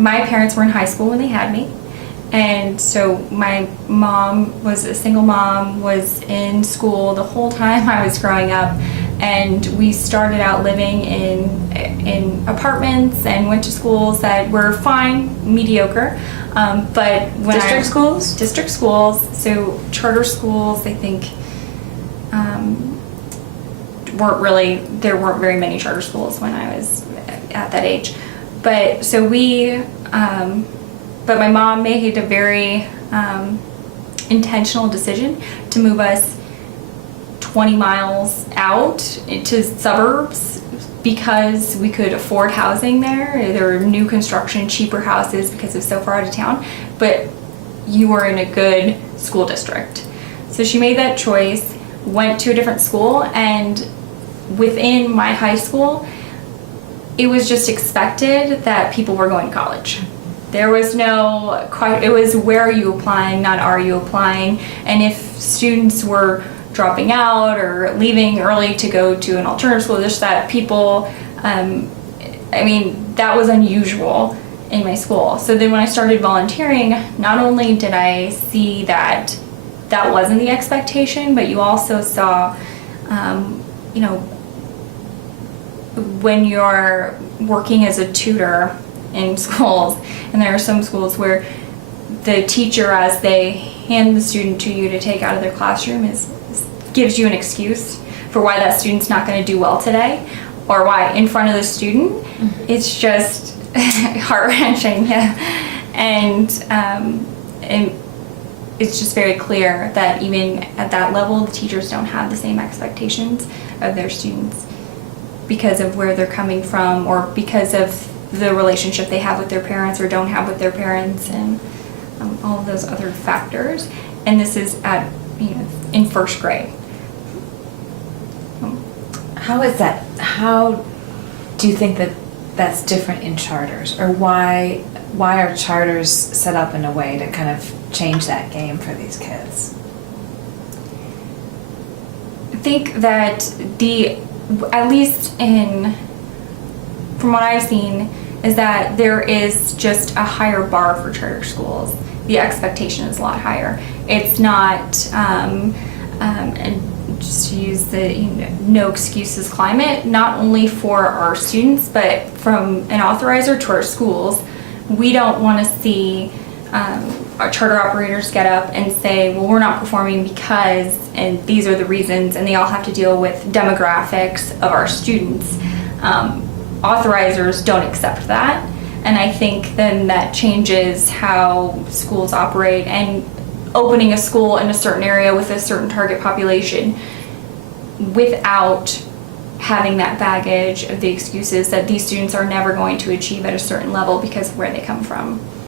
My parents were in high school when they had me, and so my mom was a single mom, was in school the whole time I was growing up, and we started out living in apartments and went to schools that were fine, mediocre, but when district schools, so charter schools, I think there weren't very many charter schools when I was at that age. But so but my mom made a very intentional decision to move us 20 miles out into suburbs because we could afford housing there. There were new construction, cheaper houses because it was so far out of town, but you were in a good school district. So she made that choice, went to a different school, and within my high school, it was just expected that people were going to college. There was no question. It was, where are you applying, not are you applying. And if students were dropping out or leaving early to go to an alternative school, just that people, that was unusual in my school. So then when I started volunteering, not only did I see that that wasn't the expectation, but you also saw, when you're working as a tutor in schools, and there are some schools where the teacher, as they hand the student to you to take out of their classroom, gives you an excuse for why that student's not going to do well today, or why in front of the student. It's just heart-wrenching. Yeah. And it's just very clear that even at that level, the teachers don't have the same expectations of their students because of where they're coming from, or because of the relationship they have with their parents or don't have with their parents, and all of those other factors. And this is in first grade. How is that? How do you think that that's different in charters, or why are charters set up in a way to kind of change that game for these kids? I think that at least from what I've seen, is that there is just a higher bar for charter schools. The expectation is a lot higher. It's not, and just to use the no excuses climate, not only for our students, but from an authorizer to our schools. We don't want to see our charter operators get up and say, well, we're not performing because, and these are the reasons, and they all have to deal with demographics of our students. Authorizers don't accept that, and I think then that changes how schools operate, and opening a school in a certain area with a certain target population without having that baggage of the excuses that these students are never going to achieve at a certain level because of where they come from.